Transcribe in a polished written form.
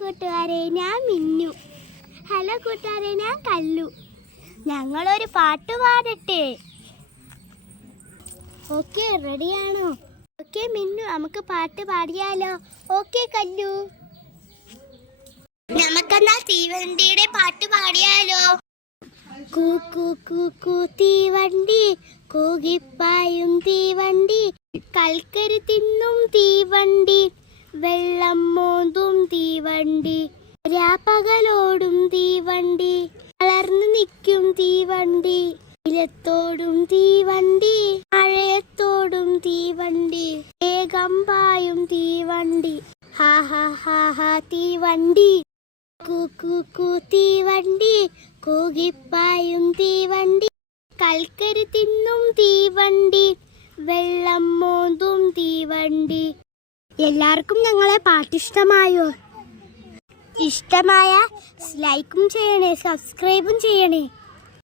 കൂട്ടുകാരെ, ഞാൻ മിന്നു. ഹലോ കൂട്ടുകാരെ, ഞാൻ കല്ലു. ഞങ്ങളൊരു പാട്ട് പാടട്ടെ? ഓക്കെ, റെഡിയാണോ? ഓക്കെ മിന്നു, നമുക്ക് പാട്ട് പാടിയാലോ? ഓക്കെ കല്ലു, നമുക്കെന്നാ തീവണ്ടിയുടെ പാട്ട് പാടിയാലോ? കൂ കൂ കൂ കൂ തീവണ്ടി, കൂകിപ്പായും തീവണ്ടി, കൽക്കരി തിന്നും തീവണ്ടി, വെള്ളം മോന്തും തീവണ്ടി, രാപ്പകലോടും തീവണ്ടി, വളർന്നു നിൽക്കും തീവണ്ടി, ഇലത്തോടും തീവണ്ടി, മഴയത്തോടും തീവണ്ടി, വേഗം പായും തീവണ്ടി, ഹാ ഹാ ഹാ ഹാ തീവണ്ടി. കൂ കൂ കൂ തീവണ്ടി, കൂകിപ്പായും തീവണ്ടി, കൽക്കരി തിന്നും തീവണ്ടി, വെള്ളം മോന്തും തീവണ്ടി. എല്ലാവർക്കും ഞങ്ങളെ പാട്ടിഷ്ടമായോ? ഇഷ്ടമായ ലൈക്കും ചെയ്യണേ, സബ്സ്ക്രൈബും ചെയ്യണേ.